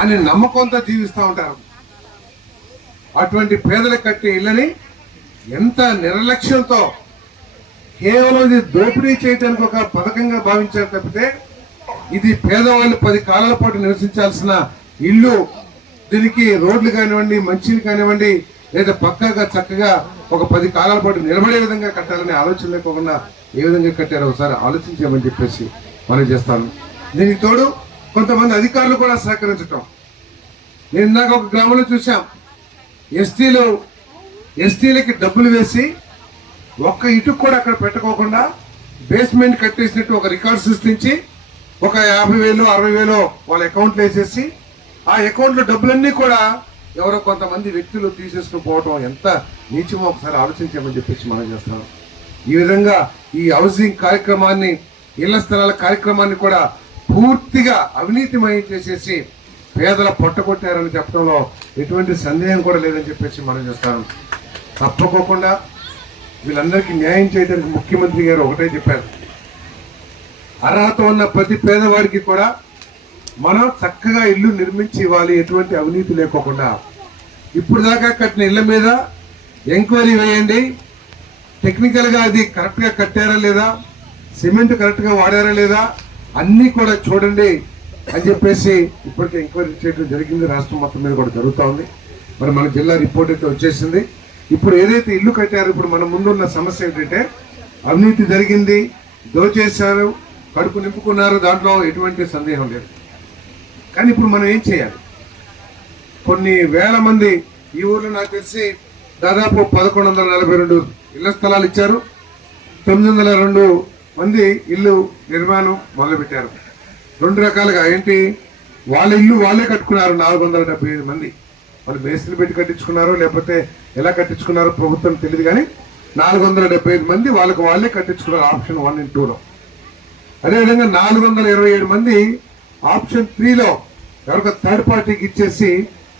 అని నమ్మకంతో జీవిస్తూ ఉంటారు. అటువంటి పేదలకు కట్టే ఇళ్ళని ఎంత నిర్లక్ష్యంతో కేవలం ఇది దోపిడీ చేయడానికి ఒక పథకంగా భావించారు తప్పితే ఇది పేదవాళ్ళు 10 కాలాల పాటు నివసించాల్సిన ఇల్లు. దీనికి రోడ్లు కానివ్వండి, మంచిలు కానివ్వండి, లేదా పక్కాగా చక్కగా ఒక 10 కాలాల పాటు నిలబడే విధంగా కట్టాలనే ఆలోచన లేకుండా ఏ విధంగా కట్టారో ఒకసారి ఆలోచించామని చెప్పేసి మనం చేస్తాను. దీనికి తోడు కొంతమంది అధికారులు కూడా సహకరించటం. నేను ఇందాక ఒక గ్రామంలో చూసాం, ఎస్టీలకి డబ్బులు వేసి ఒక్క ఇటుకు కూడా అక్కడ పెట్టుకోకుండా బేస్మెంట్ కట్టేసినట్టు ఒక రికార్డు సృష్టించి ఒక 50,000 60,000 వాళ్ళ అకౌంట్లో వేసేసి ఆ అకౌంట్లో డబ్బులన్నీ కూడా ఎవరో కొంతమంది వ్యక్తులు తీసేసుకుని పోవటం ఎంత నీచమో ఒకసారి ఆలోచించామని చెప్పేసి మనం చేస్తున్నాం. ఈ విధంగా ఈ హౌసింగ్ కార్యక్రమాన్ని, ఇళ్ల స్థలాల కార్యక్రమాన్ని కూడా పూర్తిగా అవినీతిమయం చేసేసి పేదల పొట్టగొట్టారని చెప్పడంలో ఎటువంటి సందేహం కూడా లేదని చెప్పేసి మనం చేస్తాను. తప్పకోకుండా వీళ్ళందరికీ న్యాయం చేయడానికి ముఖ్యమంత్రి గారు ఒకటే చెప్పారు, అర్హత ఉన్న ప్రతి పేదవాడికి కూడా మనం చక్కగా ఇల్లు నిర్మించి ఇవ్వాలి, ఎటువంటి అవినీతి లేకోకుండా. ఇప్పుడు దాకా కట్టిన ఇళ్ల మీద ఎంక్వైరీ వేయండి, టెక్నికల్గా అది కరెక్ట్గా కట్టారా లేదా, సిమెంట్ కరెక్ట్గా వాడారా లేదా అన్నీ కూడా చూడండి అని చెప్పేసి ఇప్పటికే ఎంక్వైరీ చేయడం జరిగింది. రాష్ట్రం మొత్తం మీద కూడా జరుగుతూ ఉంది. మరి మన జిల్లా రిపోర్ట్ అయితే వచ్చేసింది. ఇప్పుడు ఏదైతే ఇల్లు కట్టారో ఇప్పుడు మన ముందున్న సమస్య ఏంటంటే అవినీతి జరిగింది, దోచేశారు, కడుపు నింపుకున్నారు, దాంట్లో ఎటువంటి సందేహం లేదు. కానీ ఇప్పుడు మనం ఏం చేయాలి? కొన్ని వేల మంది ఈ ఊర్లో నాకు తెలిసి దాదాపు 1142 ఇళ్ల స్థలాలు ఇచ్చారు. 902 మంది ఇల్లు నిర్మాణం మొదలుపెట్టారు. 2 రకాలుగా ఏంటి, వాళ్ళ ఇల్లు వాళ్ళే కట్టుకున్నారు 475 మంది. వాళ్ళు మేస్త్రి పెట్టి కట్టించుకున్నారో లేకపోతే ఎలా కట్టించుకున్నారో ప్రభుత్వం తెలియదు, కానీ 475 మంది వాళ్ళకు వాళ్ళే కట్టించుకున్నారు ఆప్షన్ 1 and 2లో. అదేవిధంగా 427 మంది ఆప్షన్ 3లో ఎవరికో థర్డ్ పార్టీకి ఇచ్చేసి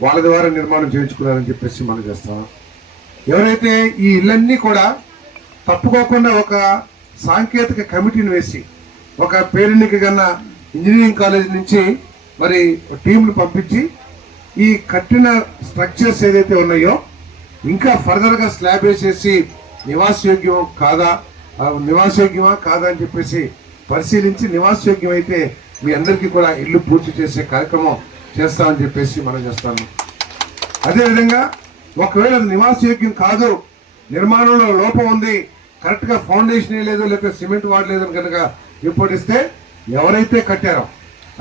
వాళ్ళ ద్వారా నిర్మాణం చేయించుకున్నారని చెప్పేసి మనం చేస్తాం. ఎవరైతే ఈ ఇళ్ళన్నీ కూడా తప్పుకోకుండా ఒక సాంకేతిక కమిటీని వేసి ఒక పేరెన్నిక కన్నా ఇంజనీరింగ్ కాలేజ్ నుంచి మరి టీంలు పంపించి ఈ కట్టిన స్ట్రక్చర్స్ ఏదైతే ఉన్నాయో ఇంకా ఫర్దర్గా స్లాబ్ వేసేసి నివాసయోగ్యమా కాదా అని చెప్పేసి పరిశీలించి నివాసయోగ్యం అయితే మీ అందరికీ కూడా ఇల్లు పూర్తి చేసే కార్యక్రమం చేస్తామని చెప్పేసి మనం చేస్తాము. అదేవిధంగా ఒకవేళ అది నివాసయోగ్యం కాదు, నిర్మాణంలో లోపం ఉంది, కరెక్ట్గా ఫౌండేషన్ వేయలేదు లేకపోతే సిమెంట్ వాడలేదు అని కనుక రిపోర్ట్ ఇస్తే ఎవరైతే కట్టారో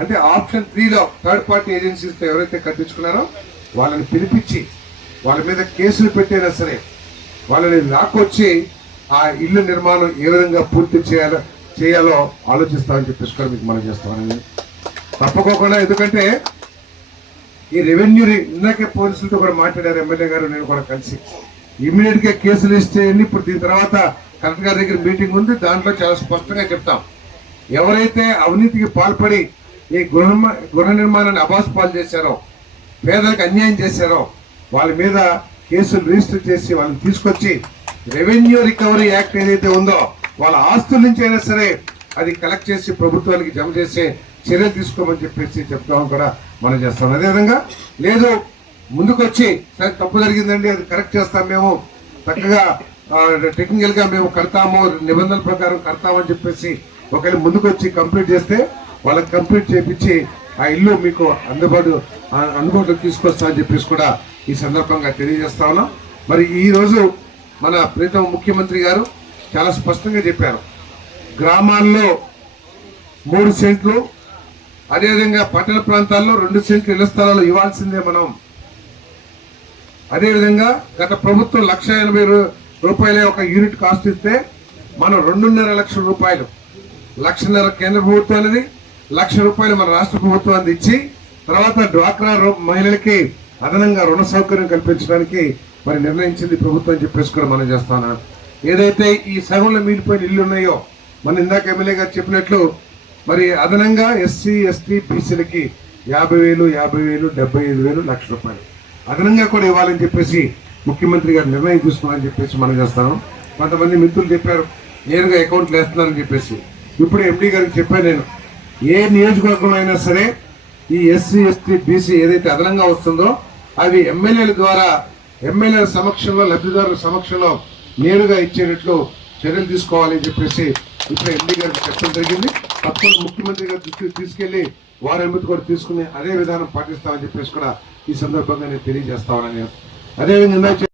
అంటే ఆప్షన్ 3లో థర్డ్ పార్టీ ఏజెన్సీస్తో ఎవరైతే కట్టించుకున్నారో వాళ్ళని పిలిపించి వాళ్ళ మీద కేసులు పెట్టైనా సరే వాళ్ళని లాక్కొచ్చి ఆ ఇల్లు నిర్మాణం ఏ విధంగా పూర్తి చేయాలో ఆలోచిస్తామని చెప్పేసి కూడా మీకు మనం చేస్తామని తప్పకోకుండా. ఎందుకంటే ఈ రెవెన్యూ ఇందాకే పోలీసులతో కూడా మాట్లాడారు ఎమ్మెల్యే గారు, నేను కూడా కలిసి ఇమీడియట్గా కేసులు ఇస్తే ఇప్పుడు దీని తర్వాత కలెక్టర్ గారి దగ్గర మీటింగ్ ఉంది, దాంట్లో చాలా స్పష్టంగా చెప్తాం. ఎవరైతే అవినీతికి పాల్పడి ఈ గృహ నిర్మాణాన్ని అబాసుపాలు చేశారో, పేదలకు అన్యాయం చేశారో వాళ్ళ మీద కేసులు రిజిస్టర్ చేసి వాళ్ళని తీసుకొచ్చి రెవెన్యూ రికవరీ యాక్ట్ ఏదైతే ఉందో వాళ్ళ ఆస్తుల నుంచి అయినా సరే అది కలెక్ట్ చేసి ప్రభుత్వానికి జమ చేసే చర్యలు తీసుకోమని చెప్పేసి చెప్తామని కూడా మనం చేస్తాం. అదేవిధంగా లేదు ముందుకొచ్చి సరే తప్పు జరిగిందండి అది కరెక్ట్ చేస్తాం, మేము చక్కగా టెక్నికల్గా మేము కడతాము, నిబంధనల ప్రకారం కడతామని చెప్పేసి ఒకవేళ ముందుకొచ్చి కంప్లీట్ చేస్తే వాళ్ళకి కంప్లీట్ చేయించి ఆ ఇల్లు మీకు అందుబాటులో తీసుకొస్తా అని చెప్పేసి కూడా ఈ సందర్భంగా తెలియజేస్తా ఉన్నాం. మరి ఈరోజు మన ప్రీతం ముఖ్యమంత్రి గారు చాలా స్పష్టంగా చెప్పారు, గ్రామాల్లో 3 సెంట్లు, అదేవిధంగా పట్టణ ప్రాంతాల్లో 2 సెంట్లు ఇళ్ల స్థలాలు ఇవ్వాల్సిందే మనం. అదేవిధంగా గత ప్రభుత్వం 1,80,000 రూపాయలే ఒక యూనిట్ కాస్ట్ ఇస్తే మనం 2.5 లక్షల రూపాయలు, 1,50,000 కేంద్ర ప్రభుత్వానికి, 1,00,000 రూపాయలు మన రాష్ట్ర ప్రభుత్వాన్ని ఇచ్చి తర్వాత డ్వాక్రా మహిళలకి అదనంగా రుణ సౌకర్యం కల్పించడానికి మరి నిర్ణయించింది ప్రభుత్వం అని చెప్పేసి కూడా మనం చేస్తాను. ఏదైతే ఈ సగంలో మిగిలిపోయిన ఇల్లు ఉన్నాయో మన ఇందాక ఎమ్మెల్యే గారు చెప్పినట్లు మరి అదనంగా ఎస్సీ ఎస్టీ బీసీలకి 50,000 75,000 75,000 1,00,000 రూపాయలు అదనంగా కూడా ఇవ్వాలని చెప్పేసి ముఖ్యమంత్రి గారు నిర్ణయం తీసుకున్నారని చెప్పేసి మనం చేస్తాను. కొంతమంది మిత్రులు చెప్పారు నేరుగా అకౌంట్లు వేస్తున్నారని చెప్పేసి. ఇప్పుడు ఎండీ గారికి చెప్పాను నేను, ఏ నియోజకవర్గంలో అయినా సరే ఈ ఎస్సీ ఎస్టీ బీసీ ఏదైతే అదనంగా వస్తుందో అవి ఎమ్మెల్యేల ద్వారా ఎమ్మెల్యేల సమక్షంలో లబ్ధిదారుల సమక్షంలో నేరుగా ఇచ్చేటట్లు చర్యలు తీసుకోవాలని చెప్పేసి ఇప్పుడు ఎండీ గారికి చెప్పడం జరిగింది. తప్పకుండా ముఖ్యమంత్రి గారి దృష్టికి తీసుకెళ్లి వారి అనుమతి కూడా తీసుకుని అదే విధానం పాటిస్తామని చెప్పేసి కూడా ఈ సందర్భంగా నేను తెలియజేస్తామని అదేవిధంగా